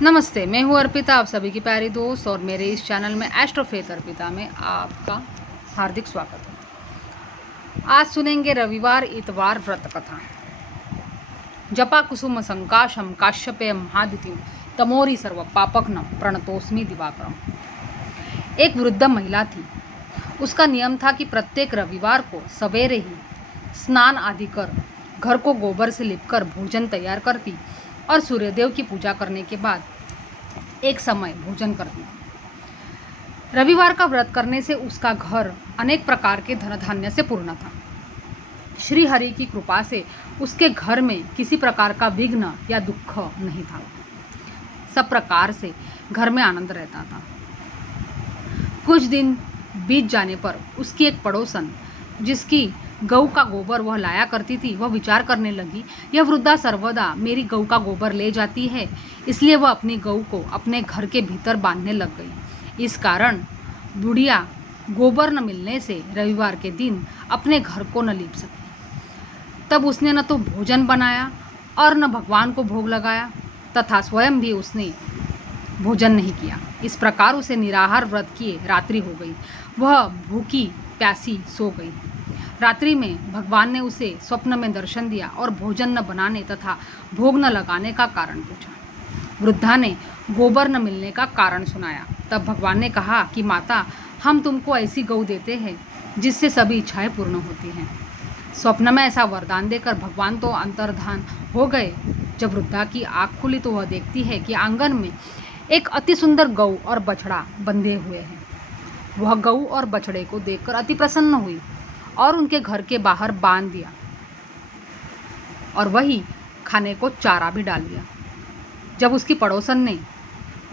नमस्ते, मैं हूँ अर्पिता, आप सभी की प्यारी दोस्त और मेरे इस चैनल में एस्ट्रोफेथ अर्पिता में आपका हार्दिक स्वागत है। आज सुनेंगे रविवार इतवार व्रत कथा। जपा कुसुम संकाशम काश्यपेय महादितिम तमोरी सर्व पापकनम प्रणतोस्मि दिवाकरम। एक वृद्ध महिला थी। उसका नियम था कि प्रत्येक रविवार को सवेरे ही स्नान आदि कर घर को गोबर से लिपकर भोजन तैयार करती और सूर्यदेव की पूजा करने के बाद एक समय भोजन करती। रविवार का व्रत करने से उसका घर अनेक प्रकार के धन धान्य से पूर्ण था। श्री हरि की कृपा से उसके घर में किसी प्रकार का विघ्न या दुख नहीं था। सब प्रकार से घर में आनंद रहता था। कुछ दिन बीत जाने पर उसकी एक पड़ोसन, जिसकी गऊ का गोबर वह लाया करती थी, वह विचार करने लगी, यह वृद्धा सर्वदा मेरी गऊ का गोबर ले जाती है, इसलिए वह अपनी गऊ को अपने घर के भीतर बांधने लग गई। इस कारण बुढ़िया गोबर न मिलने से रविवार के दिन अपने घर को न लीप सकी। तब उसने न तो भोजन बनाया और न भगवान को भोग लगाया तथा स्वयं भी उसने भोजन नहीं किया। इस प्रकार उसे निराहार व्रत किए रात्रि हो गई। वह भूखी प्यासी सो गई। रात्रि में भगवान ने उसे स्वप्न में दर्शन दिया और भोजन न बनाने तथा भोग न लगाने का कारण पूछा। वृद्धा ने गोबर न मिलने का कारण सुनाया। तब भगवान ने कहा कि माता, हम तुमको ऐसी गऊ देते हैं जिससे सभी इच्छाएं पूर्ण होती हैं। स्वप्न में ऐसा वरदान देकर भगवान तो अंतर्धान हो गए। जब वृद्धा की आँख खुली तो वह देखती है कि आंगन में एक अति सुंदर गऊ और बछड़ा बंधे हुए हैं। वह गऊ और बछड़े को देखकर अति प्रसन्न हुई और उनके घर के बाहर बांध दिया और वही खाने को चारा भी डाल दिया। जब उसकी पड़ोसन ने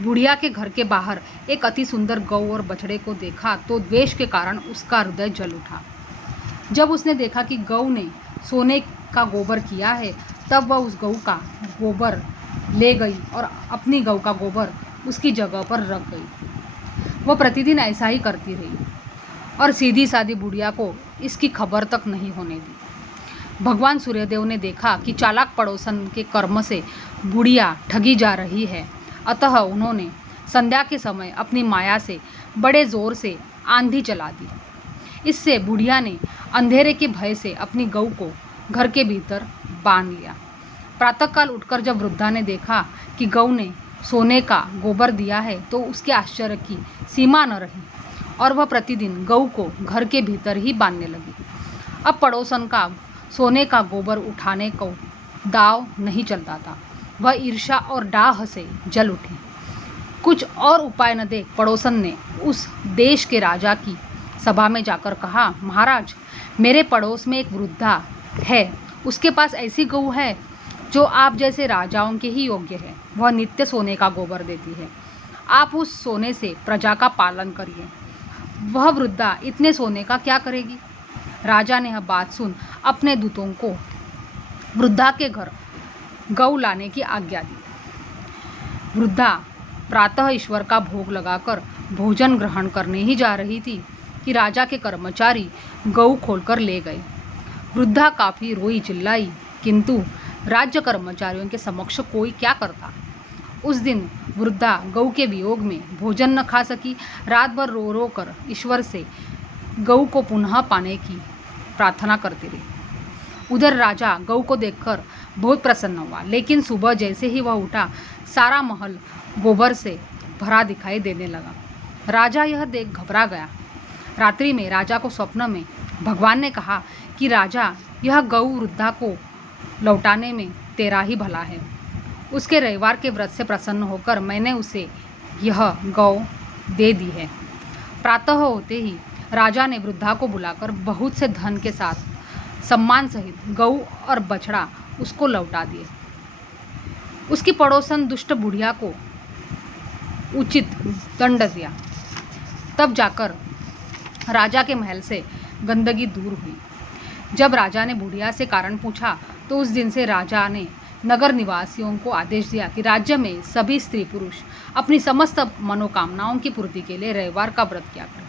बुढ़िया के घर के बाहर एक अति सुंदर गऊ और बछड़े को देखा तो द्वेष के कारण उसका हृदय जल उठा। जब उसने देखा कि गऊ ने सोने का गोबर किया है, तब वह उस गऊ का गोबर ले गई और अपनी गऊ का गोबर उसकी जगह पर रख गई। वह प्रतिदिन ऐसा ही करती रही और सीधी सादी बुढ़िया को इसकी खबर तक नहीं होने दी। भगवान सूर्यदेव ने देखा कि चालाक पड़ोसन के कर्म से बुढ़िया ठगी जा रही है, अतः उन्होंने संध्या के समय अपनी माया से बड़े जोर से आंधी चला दी। इससे बुढ़िया ने अंधेरे के भय से अपनी गऊ को घर के भीतर बांध लिया। प्रातःकाल उठकर जब वृद्धा ने देखा कि गऊ ने सोने का गोबर दिया है तो उसके आश्चर्य की सीमा न रही और वह प्रतिदिन गऊ को घर के भीतर ही बांधने लगी। अब पड़ोसन का सोने का गोबर उठाने को दाव नहीं चलता था। वह ईर्ष्या और डाह से जल उठी। कुछ और उपाय न देख पड़ोसन ने उस देश के राजा की सभा में जाकर कहा, महाराज, मेरे पड़ोस में एक वृद्धा है, उसके पास ऐसी गऊ है जो आप जैसे राजाओं के ही योग्य है। वह नित्य सोने का गोबर देती है। आप उस सोने से प्रजा का पालन करिए। वह वृद्धा इतने सोने का क्या करेगी? राजा ने यह बात सुन अपने दूतों को वृद्धा के घर गऊ लाने की आज्ञा दी। वृद्धा प्रातः ईश्वर का भोग लगाकर भोजन ग्रहण करने ही जा रही थी कि राजा के कर्मचारी गऊ खोलकर ले गए। वृद्धा काफ़ी रोई चिल्लाई, किंतु राज्य कर्मचारियों के समक्ष कोई क्या करता। उस दिन वृद्धा गऊ के वियोग में भोजन न खा सकी। रात भर रो रो कर ईश्वर से गऊ को पुनः पाने की प्रार्थना करती रही। उधर राजा गऊ को देखकर बहुत प्रसन्न हुआ, लेकिन सुबह जैसे ही वह उठा, सारा महल गोबर से भरा दिखाई देने लगा। राजा यह देख घबरा गया। रात्रि में राजा को स्वप्न में भगवान ने कहा कि राजा, यह गऊ वृद्धा को लौटाने में तेरा ही भला है। उसके रविवार के व्रत से प्रसन्न होकर मैंने उसे यह गौ दे दी है। प्रातः होते ही राजा ने वृद्धा को बुलाकर बहुत से धन के साथ सम्मान सहित गऊ और बछड़ा उसको लौटा दिए। उसकी पड़ोसन दुष्ट बुढ़िया को उचित दंड दिया। तब जाकर राजा के महल से गंदगी दूर हुई। जब राजा ने बुढ़िया से कारण पूछा तो उस दिन से राजा ने नगर निवासियों को आदेश दिया कि राज्य में सभी स्त्री पुरुष अपनी समस्त मनोकामनाओं की पूर्ति के लिए रविवार का व्रत किया करें।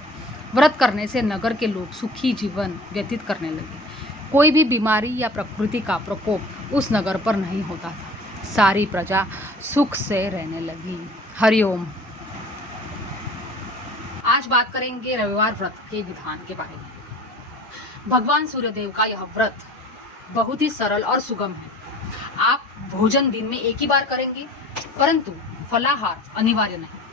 व्रत करने से नगर के लोग सुखी जीवन व्यतीत करने लगे। कोई भी बीमारी या प्रकृति का प्रकोप उस नगर पर नहीं होता था। सारी प्रजा सुख से रहने लगी। हरिओम। आज बात करेंगे रविवार व्रत के विधान के बारे में। भगवान सूर्यदेव का यह व्रत बहुत ही सरल और सुगम है। आप भोजन दिन में एक ही बार करेंगे, परंतु फलाहार अनिवार्य नहीं।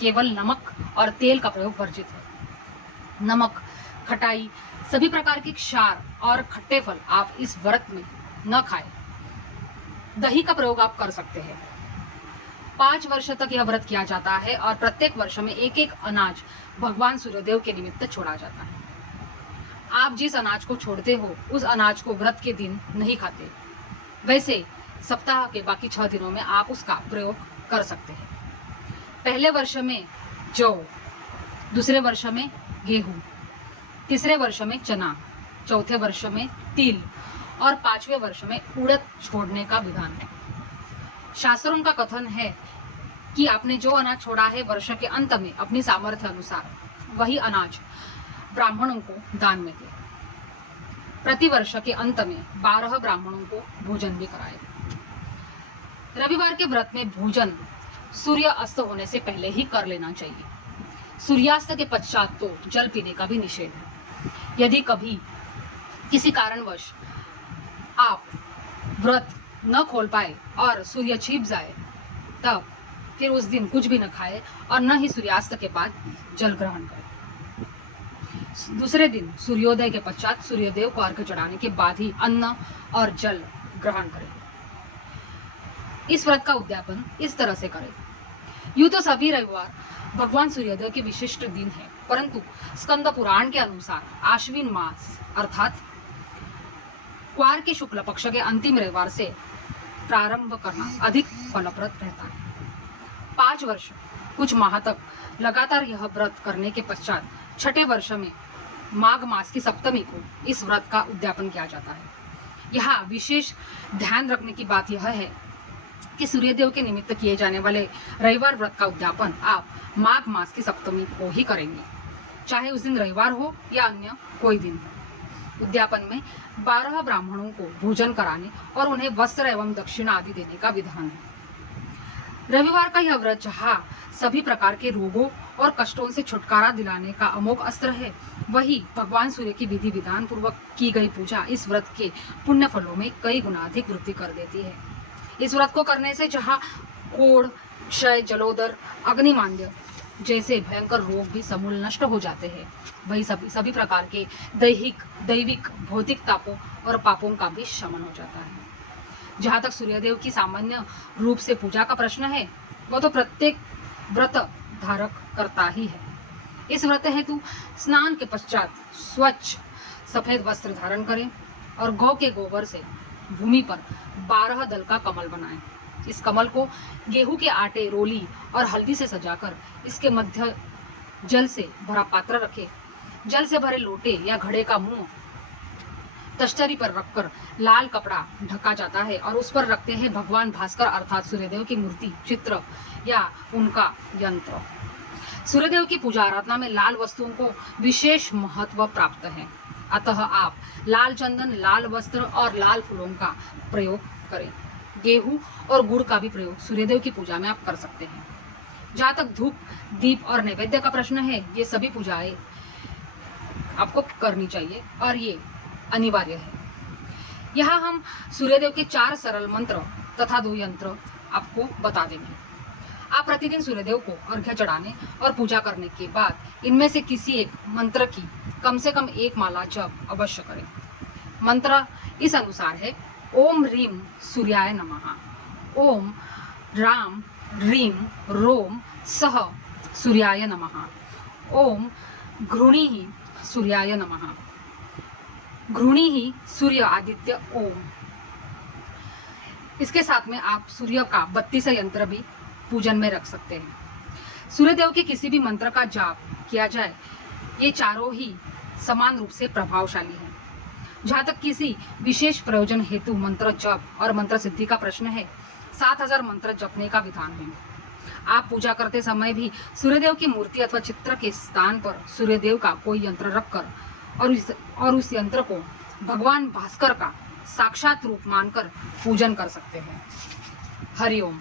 केवल नमक और तेल का प्रयोग वर्जित है। नमक, खटाई, सभी प्रकार के क्षार और खट्टे फल आप इस व्रत में न खाएं। दही का प्रयोग आप कर सकते हैं। 5 वर्ष तक यह व्रत किया जाता है और प्रत्येक वर्ष में एक एक अनाज भगवान सूर्यदेव के निमित्त छोड़ा जाता है। आप जिस अनाज को छोड़ते हो उस अनाज को व्रत के दिन नहीं खाते। वैसे सप्ताह के बाकी 6 दिनों में आप उसका प्रयोग कर सकते हैं। पहले वर्ष में जौ, दूसरे वर्ष में गेहूं, तीसरे वर्ष में चना, चौथे वर्ष में तिल और 5वें वर्ष में उड़द छोड़ने का विधान है। शास्त्रों का कथन है कि आपने जो अनाज छोड़ा है वर्ष के अंत में अपनी सामर्थ्य अनुसार वही अनाज ब्राह्मणों को दान में दे। प्रति वर्ष के अंत में 12 ब्राह्मणों को भोजन भी कराए। रविवार के व्रत में भोजन सूर्य अस्त होने से पहले ही कर लेना चाहिए। सूर्यास्त के पश्चात तो जल पीने का भी निषेध है। यदि कभी किसी कारणवश आप व्रत न खोल पाए और सूर्य छिप जाए, तब फिर उस दिन कुछ भी न खाए और न ही सूर्यास्त के बाद जल ग्रहण करें। दूसरे दिन सूर्योदय के पश्चात सूर्यदेव को अर्घ्य चढ़ाने के बाद ही अन्न और जल ग्रहण करें। इस व्रत का उद्यापन इस तरह से करें। यूं तो सभी रविवार भगवान सूर्यदेव के विशिष्ट दिन है, परंतु स्कंद पुराण के अनुसार आश्विन मास अर्थात क्वार के शुक्ल पक्ष के अंतिम रविवार से प्रारंभ करना अधिक फलप्रद रहता है। 5 वर्ष कुछ माह तक लगातार यह व्रत करने के पश्चात छठे वर्ष में माघ मास की सप्तमी को इस व्रत का उद्यापन किया जाता है। यहाँ विशेष ध्यान रखने की बात यह है कि सूर्यदेव के निमित्त किए जाने वाले रविवार व्रत का उद्यापन आप माघ मास की सप्तमी को ही करेंगे, चाहे उस दिन रविवार हो या अन्य कोई दिन हो। उद्यापन में 12 ब्राह्मणों को भोजन कराने और उन्हें वस्त्र एवं दक्षिणा आदि देने का विधान है। रविवार का यह व्रत जहाँ सभी प्रकार के रोगों और कष्टों से छुटकारा दिलाने का अमोघ अस्त्र है, वही भगवान सूर्य की विधि विधान पूर्वक की गई पूजा इस व्रत के पुण्य फलों में कई गुना अधिक वृद्धि कर देती है। इस व्रत को करने से जहाँ कोढ़, क्षय, जलोदर, अग्निमांद्य जैसे भयंकर रोग भी समूल नष्ट हो जाते हैं, वही सभी प्रकार के दैविक भौतिक तापों और पापों का भी शमन हो जाता है। जहाँ तक सूर्यदेव की सामान्य रूप से पूजा का प्रश्न है, वह तो प्रत्येक व्रत धारक करता ही है। इस व्रत हेतु स्नान के पश्चात स्वच्छ सफेद वस्त्र धारण करें और गौ के गोबर से भूमि पर 12 दल का कमल बनाएं। इस कमल को गेहूं के आटे, रोली और हल्दी से सजाकर इसके मध्य जल से भरा पात्र रखें। जल से भरे लोटे या घड़े का मुंह तश्तरी पर रखकर लाल कपड़ा ढका जाता है और उस पर रखते हैं भगवान भास्कर अर्थात सूर्यदेव की मूर्ति, चित्र या उनका यंत्र। सूर्यदेव की पूजा आराधना में लाल वस्तुओं को विशेष महत्व प्राप्त है, अतः आप लाल चंदन, लाल वस्त्र और लाल फूलों का प्रयोग करें। गेहूं और गुड़ का भी प्रयोग सूर्यदेव की पूजा में आप कर सकते हैं। जहाँ तक धूप, दीप और नैवेद्य का प्रश्न है, ये सभी पूजाएं आपको करनी चाहिए और ये अनिवार्य है। यहाँ हम सूर्यदेव के 4 सरल मंत्र तथा 2 यंत्र आपको बता देंगे। आप प्रतिदिन सूर्यदेव को अर्घ्य चढ़ाने और पूजा करने के बाद इनमें से किसी एक मंत्र की कम से कम 1 माला जप अवश्य करें। मंत्र इस अनुसार है: ओम ह्रीम सूर्याय नमः, ओम राम ह्रीम रोम सह सूर्याय नमः, ओम घृणीहि सूर्याय नमः, घृणीहि सूर्य आदित्य ओम। इसके साथ में आप सूर्य का 32 यंत्र भी पूजन में रख सकते हैं। सूर्यदेव के किसी भी मंत्र का जाप किया जाए, ये चारों ही समान रूप से प्रभावशाली हैं। जहाँ तक किसी विशेष प्रयोजन हेतु मंत्र जप और मंत्र सिद्धि का प्रश्न है, 7000 मंत्र जपने का विधान है। आप पूजा करते समय भी सूर्यदेव की मूर्ति अथवा चित्र के स्थान पर सूर्यदेव का कोई यंत्र रखकर और उस यंत्र को भगवान भास्कर का साक्षात रूप मानकर पूजन कर सकते हैं। हरिओम।